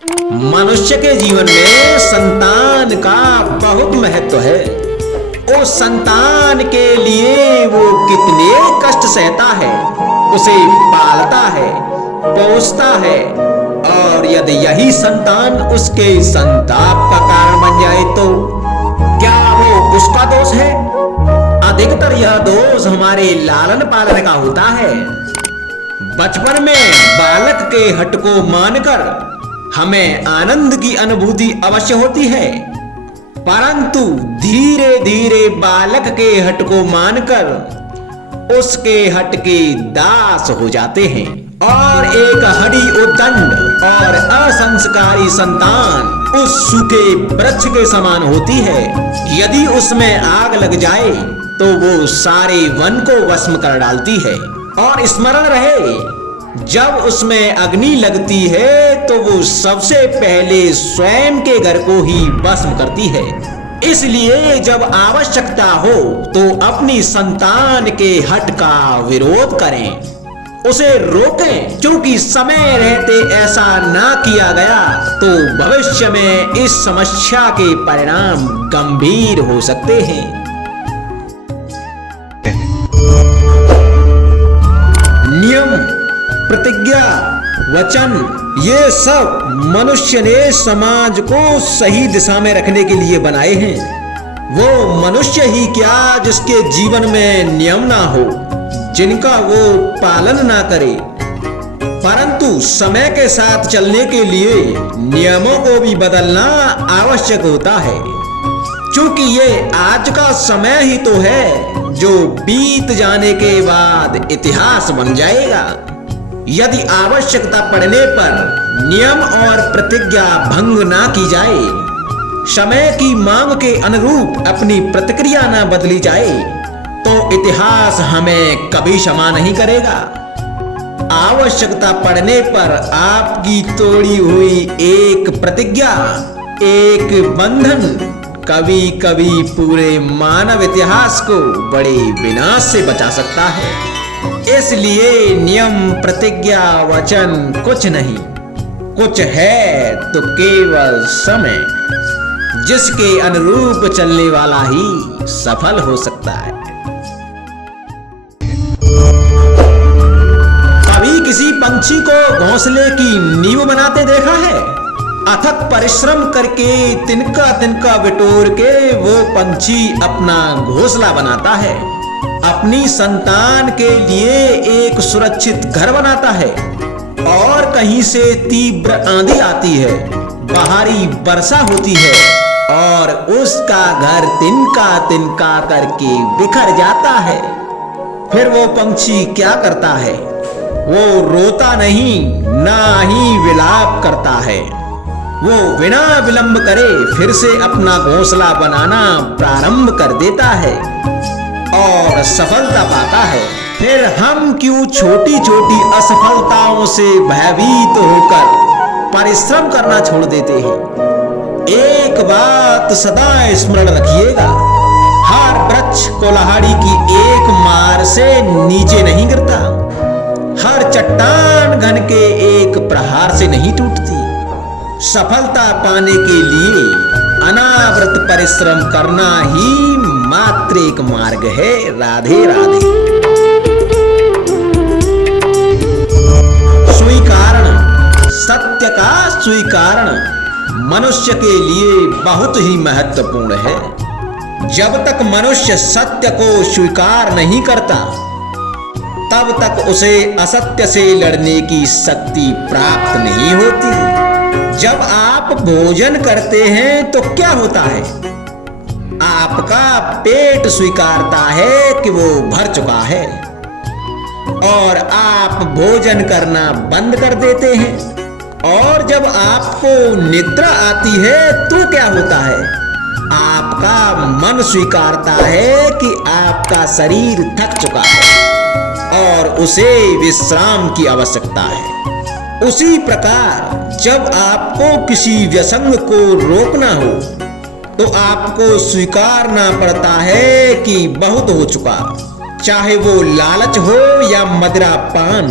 मनुष्य के जीवन में संतान का बहुत महत्व है। उस संतान के लिए वो कितने कष्ट सहता है, उसे पालता है, पोसता है, और यदि यही संतान उसके संताप का कारण बन जाए तो क्या वो उसका दोष है? अधिकतर यह दोष हमारे लालन पालन का होता है। बचपन में बालक के हट को मानकर हमें आनंद की अनुभूति अवश्य होती है, परंतु धीरे धीरे बालक के हट को मानकर उसके हट के दास हो जाते हैं और एक हठी उद्दंड और असंस्कारी संतान उस सूखे वृक्ष के समान होती है। यदि उसमें आग लग जाए तो वो सारे वन को भस्म कर डालती है। और स्मरण रहे, जब उसमें अग्नि लगती है तो वो सबसे पहले स्वयं के घर को ही भस्म करती है। इसलिए जब आवश्यकता हो तो अपनी संतान के हठ का विरोध करें, उसे रोकें, क्योंकि समय रहते ऐसा ना किया गया तो भविष्य में इस समस्या के परिणाम गंभीर हो सकते हैं। नियम, प्रतिज्ञा, वचन, ये सब मनुष्य ने समाज को सही दिशा में रखने के लिए बनाए हैं। वो मनुष्य ही क्या जिसके जीवन में नियम ना हो, जिनका वो पालन ना करे, परंतु समय के साथ चलने के लिए नियमों को भी बदलना आवश्यक होता है, क्योंकि ये आज का समय ही तो है जो बीत जाने के बाद इतिहास बन जाएगा। यदि आवश्यकता पड़ने पर नियम और प्रतिज्ञा भंग ना की जाए, समय की मांग के अनुरूप अपनी प्रतिक्रिया ना बदली जाए, तो इतिहास हमें कभी क्षमा नहीं करेगा। आवश्यकता पड़ने पर आपकी तोड़ी हुई एक प्रतिज्ञा, एक बंधन कभी कभी पूरे मानव इतिहास को बड़े विनाश से बचा सकता है। इसलिए नियम, प्रतिज्ञा, वचन कुछ नहीं, कुछ है तो केवल समय, जिसके अनुरूप चलने वाला ही सफल हो सकता है। कभी किसी पंछी को घोंसले की नींव बनाते देखा है? अथक परिश्रम करके तिनका तिनका बिटोर के वो पंछी अपना घोंसला बनाता है, अपनी संतान के लिए एक सुरक्षित घर बनाता है। और कहीं से तीव्र आंधी आती है, बाहरी वर्षा होती है और उसका घर तिनका तिनका करके बिखर जाता है। फिर वो पंछी क्या करता है? वो रोता नहीं, ना ही विलाप करता है। वो बिना विलंब करे फिर से अपना घोंसला बनाना प्रारंभ कर देता है और सफलता पाता है। फिर हम क्यों छोटी छोटी असफलताओं से भयभीत होकर परिश्रम करना छोड़ देते हैं? एक बात सदा स्मरण रखिएगा, हर वृक्ष कुल्हाड़ी की एक मार से नीचे नहीं गिरता, हर चट्टान घन के एक प्रहार से नहीं टूटती। सफलता पाने के लिए अनावृत परिश्रम करना ही मात्र एक मार्ग है। राधे राधे। स्वीकारण, सत्य का स्वीकारण मनुष्य के लिए बहुत ही महत्वपूर्ण है। जब तक मनुष्य सत्य को स्वीकार नहीं करता, तब तक उसे असत्य से लड़ने की शक्ति प्राप्त नहीं होती। जब आप भोजन करते हैं तो क्या होता है? आपका पेट स्वीकारता है कि वो भर चुका है और आप भोजन करना बंद कर देते हैं। और जब आपको निद्रा आती है तो क्या होता है? आपका मन स्वीकारता है कि आपका शरीर थक चुका है और उसे विश्राम की आवश्यकता है। उसी प्रकार जब आपको किसी व्यसंग को रोकना हो तो आपको स्वीकारना पड़ता है कि बहुत हो चुका, चाहे वो लालच हो या मदिरा पान।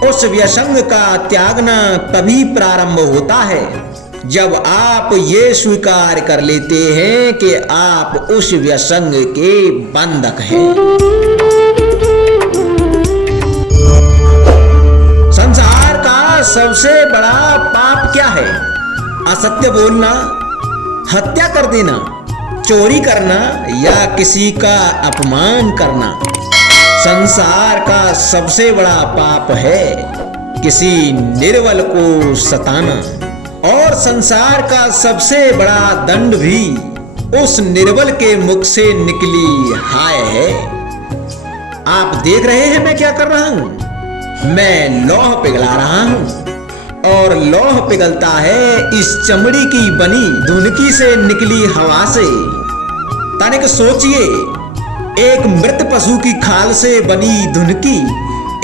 उस व्यसंग का त्यागना तभी प्रारंभ होता है जब आप ये स्वीकार कर लेते हैं कि आप उस व्यसंग के बंधक हैं। संसार का सबसे बड़ा पाप क्या है? असत्य बोलना, हत्या कर देना, चोरी करना या किसी का अपमान करना। संसार का सबसे बड़ा पाप है किसी निर्बल को सताना, और संसार का सबसे बड़ा दंड भी उस निर्बल के मुख से निकली हाय है। आप देख रहे हैं मैं क्या कर रहा हूं? मैं लौह पिघला रहा हूं, और लौह पिघलता है इस चमड़ी की बनी धुनकी से निकली हवा से। तनिक सोचिए, एक मृत पशु की खाल से बनी धुनकी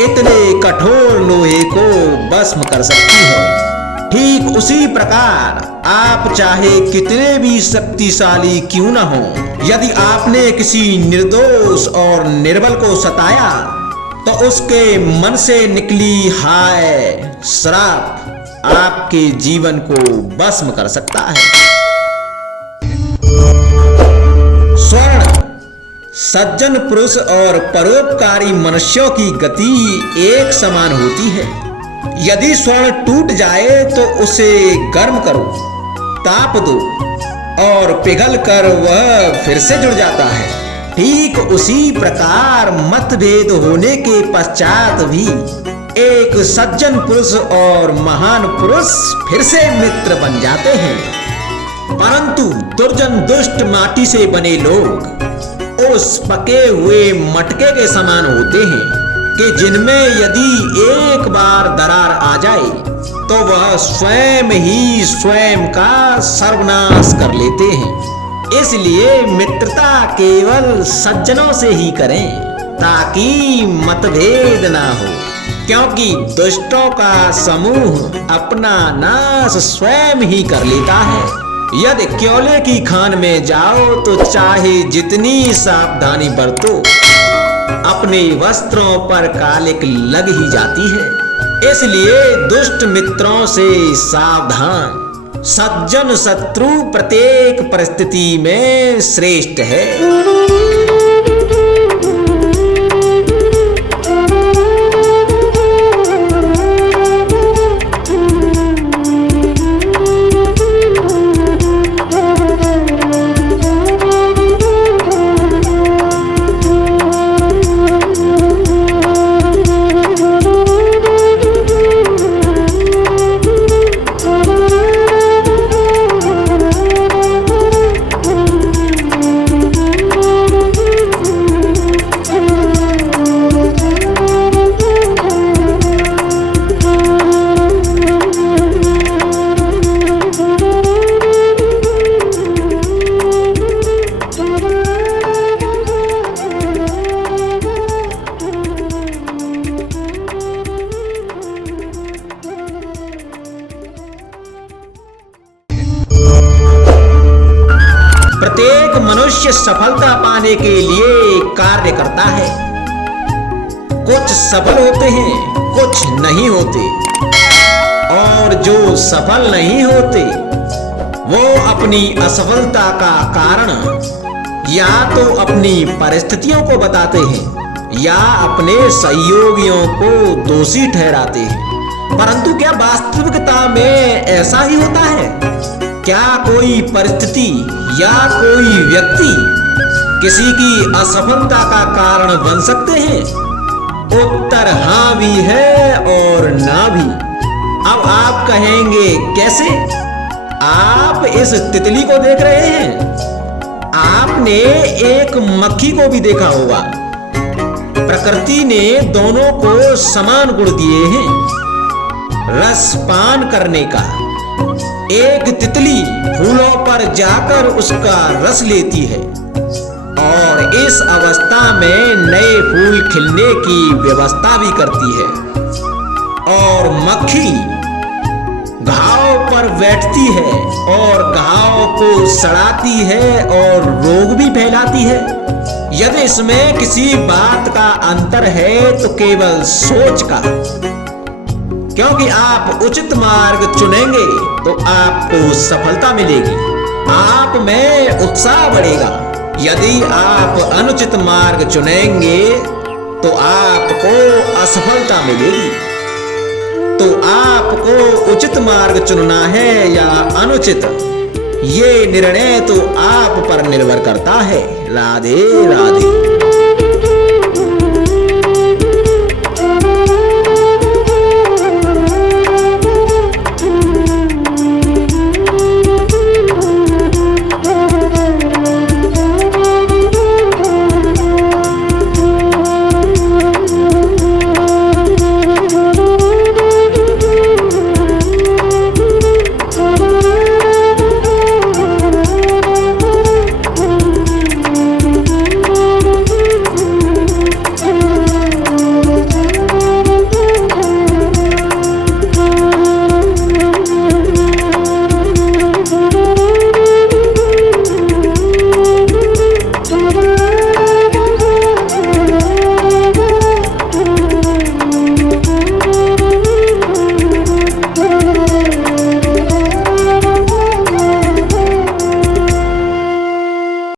इतने कठोर लोहे को भस्म कर सकती है। ठीक उसी प्रकार आप चाहे कितने भी शक्तिशाली क्यों न हो, यदि आपने किसी निर्दोष और निर्बल को सताया तो उसके मन से निकली हाय श्राप आपके जीवन को भस्म कर सकता है। स्वर्ण सज्जन पुरुष और परोपकारी मनुष्यों की गति एक समान होती है। यदि स्वर्ण टूट जाए तो उसे गर्म करो, ताप दो और पिघल कर वह फिर से जुड़ जाता है। ठीक उसी प्रकार मतभेद होने के पश्चात भी एक सज्जन पुरुष और महान पुरुष फिर से मित्र बन जाते हैं। परंतु दुर्जन दुष्ट माटी से बने लोग उस पके हुए मटके के समान होते हैं कि जिनमें यदि एक बार दरार आ जाए तो वह स्वयं ही स्वयं का सर्वनाश कर लेते हैं। इसलिए मित्रता केवल सज्जनों से ही करें ताकि मतभेद ना हो, क्योंकि दुष्टों का समूह अपना नाश स्वयं ही कर लेता है। यदि क्योले की खान में जाओ तो चाहे जितनी सावधानी बरतो, अपने वस्त्रों पर कालिक लग ही जाती है। इसलिए दुष्ट मित्रों से सावधान। सज्जन शत्रु प्रत्येक परिस्थिति में श्रेष्ठ है। प्रत्येक मनुष्य सफलता पाने के लिए कार्य करता है। कुछ सफल होते हैं, कुछ नहीं होते, और जो सफल नहीं होते वो अपनी असफलता का कारण या तो अपनी परिस्थितियों को बताते हैं या अपने सहयोगियों को दोषी ठहराते हैं। परंतु क्या वास्तविकता में ऐसा ही होता है? क्या कोई परिस्थिति या कोई व्यक्ति किसी की असफलता का कारण बन सकते हैं? उत्तर हाँ भी है और ना भी। अब आप कहेंगे कैसे? आप इस तितली को देख रहे हैं, आपने एक मक्खी को भी देखा होगा। प्रकृति ने दोनों को समान गुण दिए हैं रसपान करने का। एक तितली फूलों पर जाकर उसका रस लेती है और इस अवस्था में नए फूल खिलने की व्यवस्था भी करती है, और मक्खी घाव पर बैठती है और घाव को सड़ाती है और रोग भी फैलाती है। यदि इसमें किसी बात का अंतर है तो केवल सोच का। क्योंकि आप उचित मार्ग चुनेंगे तो आपको सफलता मिलेगी, आप में उत्साह बढ़ेगा। यदि आप अनुचित मार्ग चुनेंगे तो आपको असफलता मिलेगी। तो आपको उचित मार्ग चुनना है या अनुचित, ये निर्णय तो आप पर निर्भर करता है। राधे राधे।